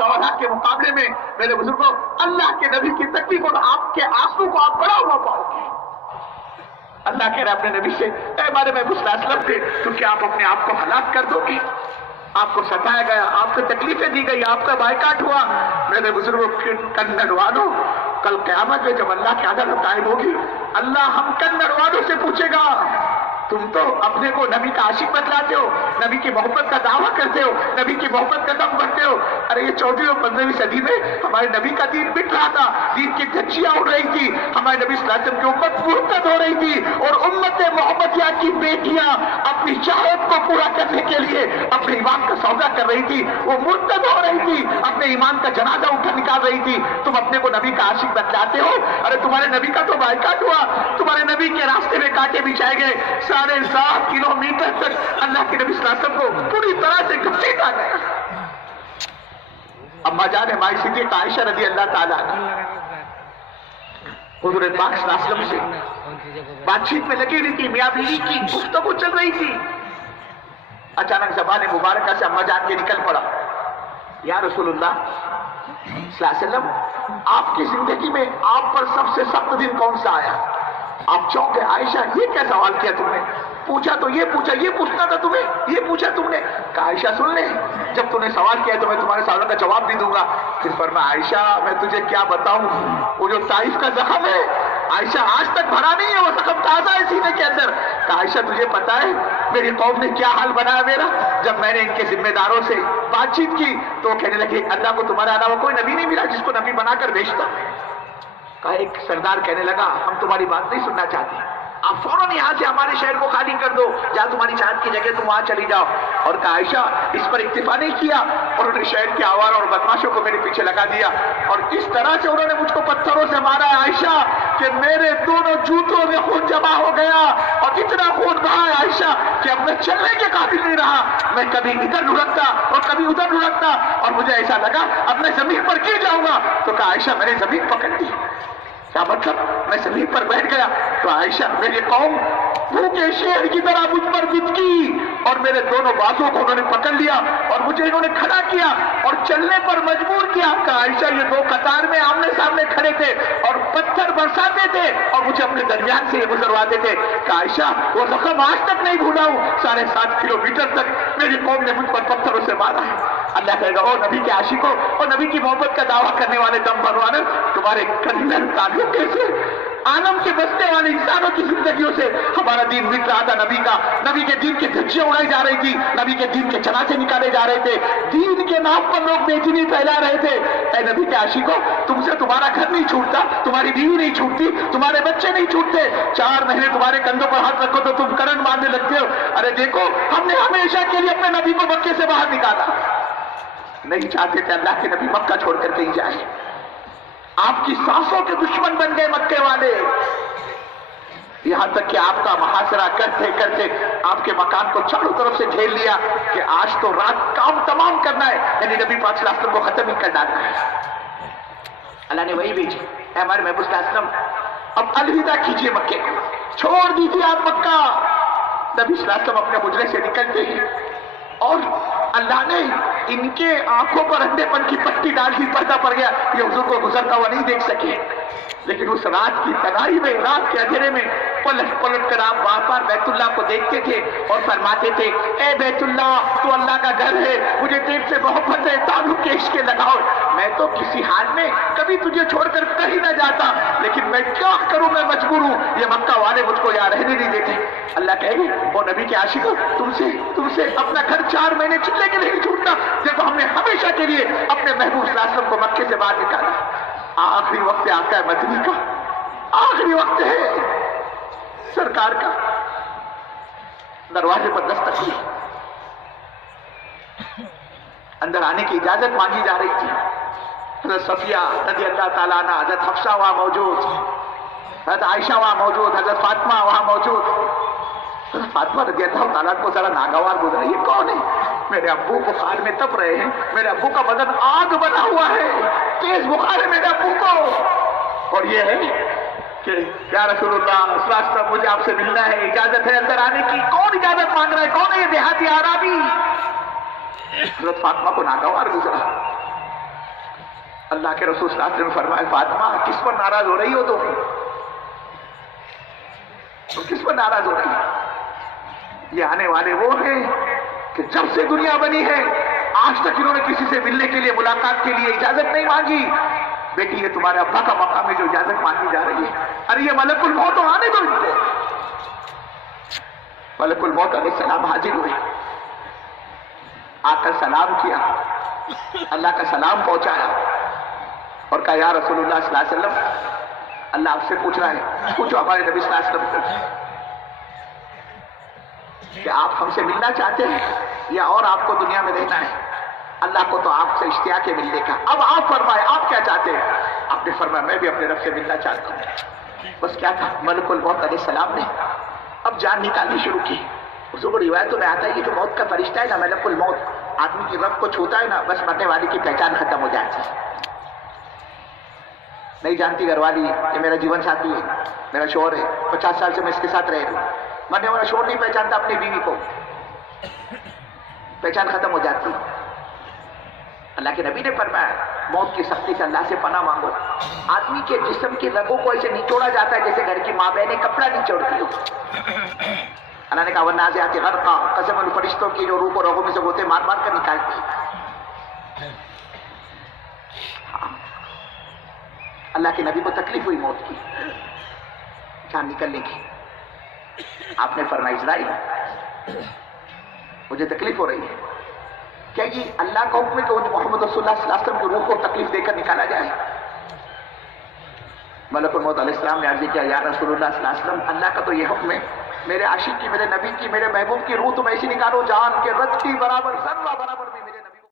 सवाल के मुकाबले में मेरे बुजुर्गों अल्लाह के नबी की तकलीफ और आपके आंसू को आप बड़ा हुआ पाओगे। अल्लाह कह रहा अपने नबी से, ऐ हमारे महबूब सल्लल्लाहु अलैहि वसल्लम से, तो क्या आप अपने आप को हलाक कर दोगे? आपको सताया गया, आपको तकलीफें दी गई, आपका बायकाट हुआ। मेरे बुजुर्गों कन्नड़ वालों, कल क़यामत में जब अल्लाह की अदालत कायम होगी, अल्लाह हम कन्नड़ वालों से पूछेगा, तुम तो अपने को नबी का आशिक बतलाते हो, नबी की मोहब्बत का दावा करते हो, नबी की मोहब्बत का दम भरते हो। अरे ये 14वीं और 15वीं सदी में हमारे नबी का दीन बिक रहा था, दीन की धज्जियां उड़ रही थी, हमारे नबी सल्लल्लाहु अलैहि वसल्लम की उम्मत मुर्तद हो रही थी, और उम्मत मोहम्मदिया की बेटियां अपनी चाहत को पूरा करने के लिए अपने ईमान का सौदा कर रही थी, वो मुर्तद हो रही थी, अपने ईमान का जनाजा उठा निकाल रही थी। तुम अपने को नबी का आशिक बतलाते हो, अरे तुम्हारे नबी का तो बायकाट हुआ, तुम्हारे नबी के रास्ते में कांटे बिछाए गए, 7.5 किलोमीटर तक अल्लाह के नबी सल्लल्लाहु अलैहि वसल्लम को पूरी तरह से घसीटा गया। अम्मा जान माई सिद्दीक़ा आयशा रज़ी अल्लाह ताला हुज़ूर पाक सल्लल्लाहु अलैहि वसल्लम से बातचीत में लगी हुई थी, मियां बीवी की गुफ्तगू चल रही थी। अचानक ज़बान मुबारका से अम्मा जान के निकल पड़ा, या रसूलुल्लाह सल्लल्लाहु अलैहि वसल्लम, आपकी जिंदगी में आप पर सबसे सख्त दिन कौन सा आया? आप चौंक गए। आयशा, ये क्या सवाल किया तुमने? पूछा तो ये पूछा, ये पूछना था तुम्हें, ये पूछा तुमने? कहा आयशा सुन ले, जब तूने सवाल किया तो मैं तुम्हारे सवालों का जवाब भी दूंगा। फिर फरमाया, आयशा मैं तुझे क्या बताऊं, वो जो ताइफ का जख्म है आयशा आज तक भरा नहीं है, वो जख्म ताजा है सीने के अंदर। कहा आयशा तुझे पता है मेरी कौम ने क्या हाल बनाया मेरा? जब मैंने इनके जिम्मेदारों से बातचीत की तो कहने लगे, अल्लाह को तुम्हारे अलावा कोई नबी नहीं मिला जिसको नबी बनाकर भेजता। कहा एक सरदार कहने लगा, हम तुम्हारी बात नहीं सुनना चाहते, आप फौरन यहाँ से हमारे शहर को खाली कर दो, जहाँ तुम्हारी चाहत की जगह तुम वहां चली जाओ। और कहा आयशा इस पर इक्तिफा नहीं किया, और उन्होंने शहर के आवारा और बदमाशों को मेरे पीछे लगा दिया, और इस तरह से उन्होंने मुझको पत्थरों से मारा है आयशा कि मेरे दोनों जूतों में खून जमा हो गया, और इतना खून बहा है आयशा कि अब मैं चलने के काबिल नहीं रहा। मैं कभी इधर लुढ़कता और कभी उधर लुढ़कता, और मुझे ऐसा लगा अब मैं जमीन पर गिर जाऊंगा। तो कहा आयशा मैंने जमीन पकड़ ली। क्या मतलब? मैं जमीन पर बैठ गया तो आयशा मेरी कौम भूखे शेर की तरह मुझ पर बिचकी, और मेरे दोनों बाजों को उन्होंने पकड़ लिया और मुझे इन्होंने खड़ा किया और चलने पर मजबूर किया। कहा आयशा ये दो कतार में आमने सामने खड़े थे और पत्थर बरसाते थे और मुझे अपने दरमियान से गुजरवाते थे। कहा आयशा वो जख्म आज तक नहीं भूला हूं, 7.5 किलोमीटर तक मेरी कौम ने मुझ पर पत्थरों से मारा है। अल्लाह कहेगा, ओ नबी के आशिकों और नबी की मोहब्बत का दावा करने वाले दम भरवाने, तुम्हारे कन्नड़ ताल्लुक से आलम के बसने वाले इंसानों की जिंदगियों से हमारा दीन मिट रहा था। नबी का, नबी के दीन की धज्जियां उड़ाई जा रही थी, नबी के दीन के जनाजे निकाले जा रहे थे, दीन के नाम पर लोग बेचैनी फैला रहे थे। ऐ नबी के आशिकों, तुमसे तुम्हारा घर नहीं छूटता, तुम्हारी बीवी नहीं छूटती, तुम्हारे बच्चे नहीं छूटते, 4 महीने तुम्हारे कंधों पर हाथ रखो तो तुम करंट मारने लगते हो। अरे देखो हमने हमेशा के लिए अपने नबी को मक्के से बाहर निकाला, नहीं चाहते थे अल्लाह के नबी मक्का छोड़कर कहीं जाए। आपकी सांसों के दुश्मन बन गए मक्के वाले, यहां तक कि आपका मुहासरा करते करते आपके मकान को चारों तरफ से घेर लिया कि आज तो रात काम तमाम करना है, यानी नबी पाक सल्लल्लाहु अलैहि वसल्लम को खत्म ही कर डालना है। अल्लाह ने वही भेजी, हमारे महबूब सल्लल्लाहु अलैहि वसल्लम अब अलविदा कीजिए मक्के को, छोड़ दीजिए आप मक्का। नबी सल्लल्लाहु अलैहि वसल्लम अपने हुजरे से निकलते ही और अल्लाह ने इनके आंखों पर अंधेपन की पट्टी डाल दी, पर्दा पड़ गया, ये हुजूर को गुजरता हुआ नहीं देख सके। लेकिन उस रात की तनाई में, रात के अंधेरे में पलट पलट कर आप बार बार बैतुल्लाह को देखते थे और फरमाते थे, ए बैतुल्लाह तू अल्लाह का घर है, मुझे तेरे से मोहब्बत है, ताल्लुक के इश्क लगाओ, मैं तो किसी हाल में कभी तुझे छोड़कर कहीं ना जाता, लेकिन मैं क्या करूं, मैं मजबूर हूं, ये मक्का वाले मुझको यहाँ रहने नहीं देते। अल्लाह कहेगी, ओ नबी के आशिकों, तुमसे अपना घर 4 महीने चिल्ले के लिए छूटना, देखो हमने हमेशा के लिए अपने महबूब सल्लल्लाहु अलैहि वसल्लम को मक्के से बाहर निकाला। आखिरी वक्त आता है मदनी का, आखिरी वक्त है सरकार का, दरवाजे पर दस्तक हुई, अंदर आने की इजाजत मांगी जा रही थी। हजरत सफिया रज़ी अल्लाह ताला अन्हा, हजरत हफ्सा वहां मौजूद, हजरत आयशा वहां मौजूद, हजरत फातिमा वहां मौजूद। हजरत फातिमा रज़ी अल्लाह ताला को जरा नागवार गुजरा, ये कौन है? मेरे अब्बू बुखार में तप रहे हैं, मेरे अब्बू का बदन आग बना हुआ है, तेज बुखार है मेरे अब्बू को, और ये है कि या रसूलुल्लाह सल्लल्लाहु अलैहि वसल्लम मुझे आपसे मिलना है, इजाजत है अंदर आने की। कौन इजाजत मांग रहा है? कौन है ये देहाती आरामी? हजरत फातिमा को नागवार गुजरा, اللہ کے رسول صلی اللہ علیہ وسلم نے فرمایا فاطمہ کس پر ناراض ہو رہی ہو تم کس پر ناراض ہو رہی ہو؟ یہ آنے والے وہ ہیں کہ جب سے دنیا بنی ہے آج تک انہوں نے کسی سے ملنے کے لیے ملاقات کے لیے اجازت نہیں مانگی. بیٹی یہ تمہارے ابا کا مقام ہے جو اجازت مانگی جا رہی ہے. ارے یہ ملک الموت تو آنے دو ان کو. ملک الموت علیہ السلام حاضر ہوئے, آ کر سلام کیا, اللہ کا سلام پہنچایا اور کہا یا رسول اللہ صلی اللہ علیہ وسلم اللہ آپ سے پوچھ رہا ہے, پوچھو ہمارے نبی صلی اللہ علیہ وسلم کو کہ آپ ہم سے ملنا چاہتے ہیں یا اور آپ کو دنیا میں رہنا ہے؟ اللہ کو تو آپ سے اشتیاق ہے ملنے کا. اب آپ فرمائے آپ کیا چاہتے ہیں؟ آپ نے فرمایا میں بھی اپنے رب سے ملنا چاہتا ہوں. بس کیا تھا, ملک الموت علیہ السلام نے اب جان نکالنی شروع کی. اس کو روایتوں میں آتا ہے یہ جو موت کا فرشتہ ہے نا ملک الموت آدمی کی رب کو چھوتا ہے نا بس مرنے والی کی پہچان ختم ہو جاتی ہے. نہیں جانتی گھر والی یہ میرا جیون ساتھی ہے, میرا شوہر ہے, 50 سال سے میں اس کے ساتھ رہ رہا ہوں. مرنے والا شوہر نہیں پہچانتا اپنی بیوی کو, پہچان ختم ہو جاتی. اللہ کے نبی نے فرمایا موت کی سختی سے اللہ سے پناہ مانگو. آدمی کے جسم کی رگوں کو ایسے نچوڑا جاتا ہے جیسے گھر کی ماں بہنیں کپڑا نچوڑتی ہو. اللہ نے کہا والنازعات غرقا, قسم ان فرشتوں کی جو روح کو رگوں میں سے غوطے مار مار کر نکالتی. اللہ کے نبی کو تکلیف ہوئی موت کی, جان نکلنے کی. آپ نے فرمایا اسرائیل مجھے تکلیف ہو رہی ہے, کیا یہ اللہ کا حکم ہے کہ محمد رسول اللہ صلی اللہ علیہ وسلم کی روح کو تکلیف دے کر نکالا جائے؟ ملک الموت علیہ السلام نے عرض کیا یا رسول اللہ صلی اللہ علیہ وسلم اللہ کا تو یہ حکم ہے میرے عاشق کی, میرے نبی کی, میرے محبوب کی روح تم ایسی نکالو جان کے رت کی برابر ذرہ برابر بھی نہیں.